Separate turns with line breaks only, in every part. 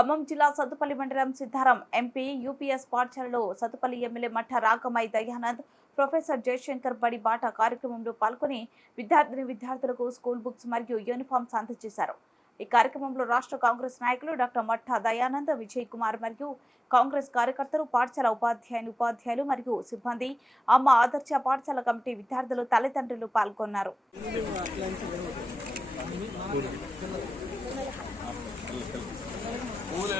ఖమ్మం జిల్లా సత్తుపల్లి మండలం Siddharam MP UPS పాఠశాలలో సత్తుపల్లి ఎమ్మెల్యే మఠ రాకమై దయానంద్ ప్రొఫెసర్ జయశంకర్ బడి బాట కార్యక్రమంలో పాల్గొని విద్యార్థిని విద్యార్థులకు స్కూల్ బుక్స్ మరియు యూనిఫామ్స్ అందజేశారు. ఈ కార్యక్రమంలో రాష్ట్ర కాంగ్రెస్ నాయకులు డాక్టర్ మఠ దయానంద్ విజయ్ కుమార్ మరియు కాంగ్రెస్ కార్యకర్తలు పాఠశాల ఉపాధ్యాయుని ఉపాధ్యాయులు మరియు సిబ్బంది అమ్మ ఆదర్శ పాఠశాల కమిటీ విద్యార్థులు తల్లిదండ్రులు పాల్గొన్నారు.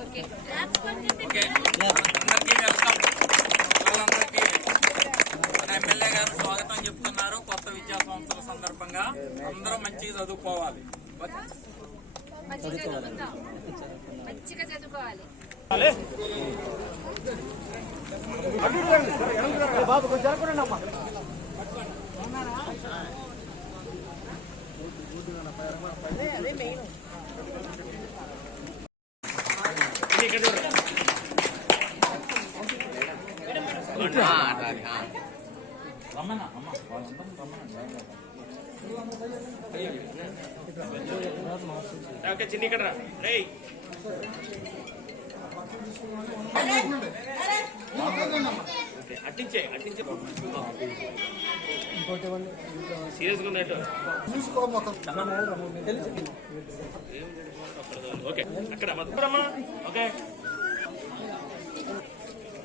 అందరికీ వెల్కమ్ ఎమ్మెల్యే గారు స్వాగతం చెప్తున్నారు కొత్త విద్యా సంవత్సరం సందర్భంగా అందరూ మంచిగా చదువుకోవాలి
మంచిగా చదువుకుందాం
చిన్ని ఇక్కడ రా. అట్టించే అట్టించే సీరియస్గా ఉన్నట్టు ఓకే. అక్కడ ఓకే.